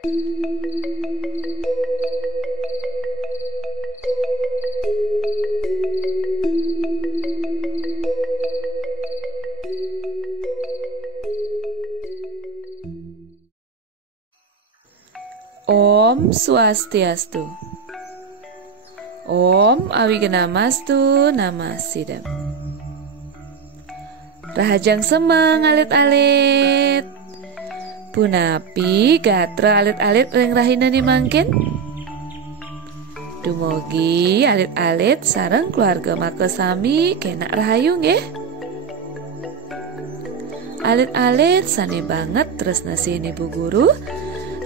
Om Swastiastu. Om Awigenamastu Namasidam. Rahajang semeng alit-alit. Punapi gatra alit-alit ring rahinani mangkin. Dumugi alit-alit sareng keluarga makesami kenak rahayu nggih. Alit-alit sani banget tresnasi ibu guru.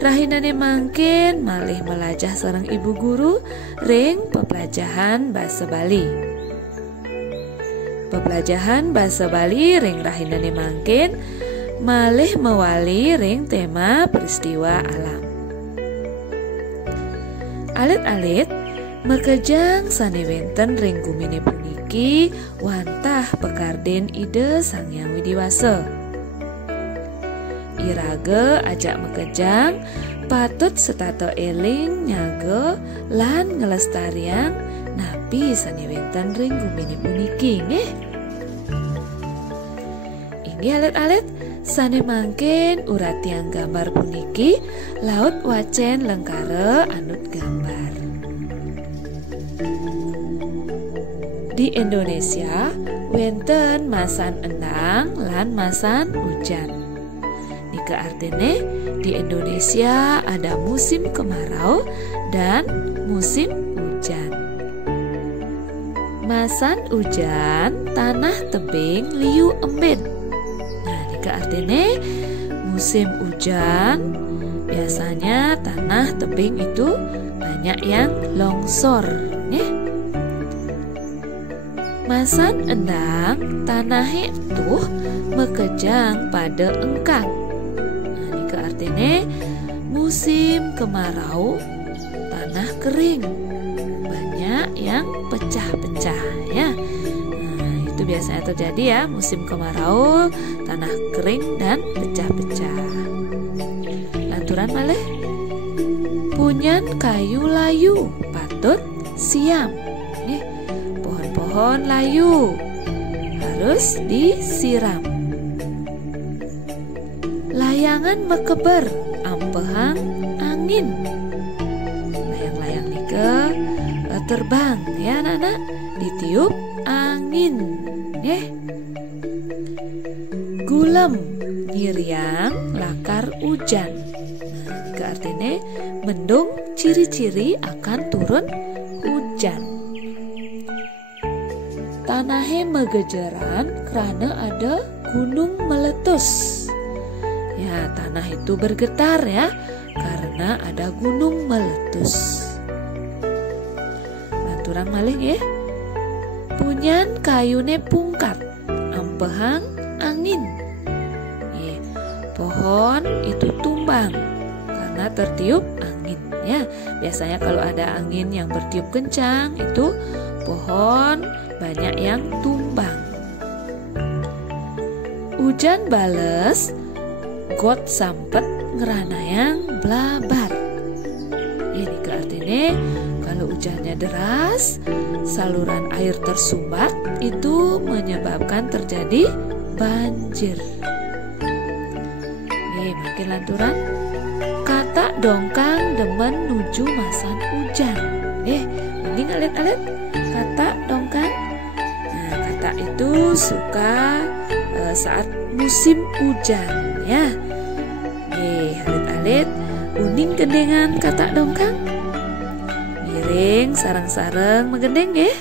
Rahinane mangkin malih melajah sareng ibu guru ring pepelajahan basa Bali. Pepelajahan basa Bali ring rahinane mangkin malih mewali ring tema peristiwa alam. Alit-alit mekejang sani wenten ring gumine puniki wantah pekarden ide Sang Hyang Widiwasa. Irage ajak mekejang patut setato eling nyaga lan ngelestarian napi sani wenten ring gumine puniki nggih. Inggih alit-alit sani mangkin uratiang gambar puniki laut wacen lengkare anut gambar. Di Indonesia wenten masan endang lan masan hujan. Nika artine di Indonesia ada musim kemarau dan musim hujan. Masan hujan tanah tebing liu embin. Nah, nika artine musim hujan biasanya tanah tebing itu banyak yang longsor, nih. Masan endang tanahnya tuh mekejang pada engkang. Artinya musim kemarau tanah kering banyak yang pecah-pecah ya. Nah, itu biasanya terjadi ya musim kemarau tanah kering dan pecah-pecah. Lanturan malih punyan kayu layu patut siam nih, pohon-pohon layu harus disiram. Layangan mekeber ampehang angin. Layang-layang nika terbang ya anak-anak ditiup angin nggih. Gulem nyiriang lakar hujan. Nah, nika artine mendung ciri-ciri akan turun hujan. Tanahe megejeran karena ada gunung meletus. Ya, tanah itu bergetar ya karena ada gunung meletus. Lanturan malih ya. Punyan kayune pungkat ampehang angin. Ya, pohon itu tumbang karena tertiup angin ya. Biasanya kalau ada angin yang bertiup kencang itu pohon banyak yang tumbang. Hujan bales got sampet ngeranayang blabar. Ini artinya kalau hujannya deras, saluran air tersumbat itu menyebabkan terjadi banjir. Makin lanturan. Kata dongkang demen nuju masan hujan. Mending alit-alit kata dongkang. Nah, kata itu suka saat musim hujan ya. Alit-alit uning gendengan kata dongkang. Miring sarang-sarang megendeng ya.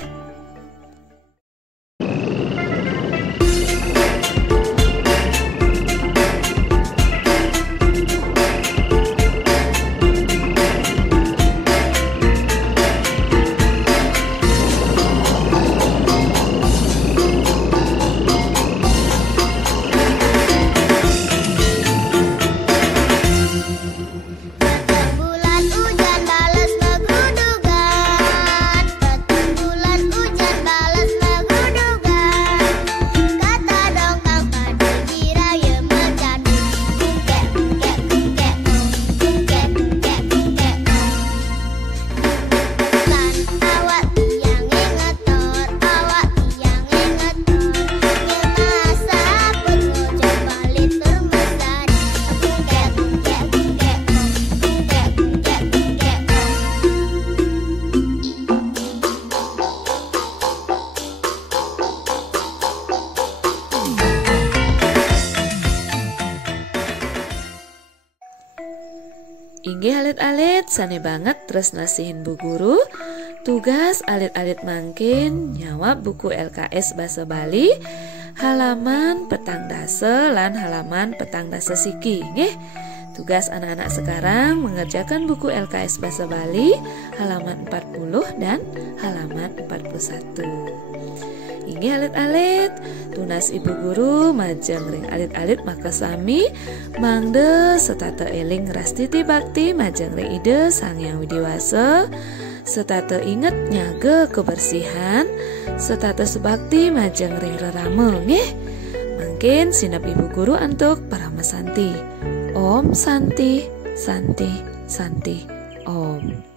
Bulan hujan bales megudugan, bulan Inggih alit-alit sane banget terus nasihin Bu Guru. Tugas alit-alit mangkin nyawab buku LKS Basa Bali halaman petang dasa lan halaman petang dasa siki nggih. Tugas anak-anak sekarang mengerjakan buku LKS Basa Bali halaman 40 dan halaman 41. Inggih alit-alit, tunas Ibu Guru majeng ring alit-alit maka sami mangde setata eling rastiti bakti majeng ring ide Sang Hyang Widiwasa, setata inget nyaga kebersihan, setata subakti majeng ring rerame nggih. Mungkin sinap Ibu Guru untuk para mesanti. Om Santi, Santi, Santi, Om.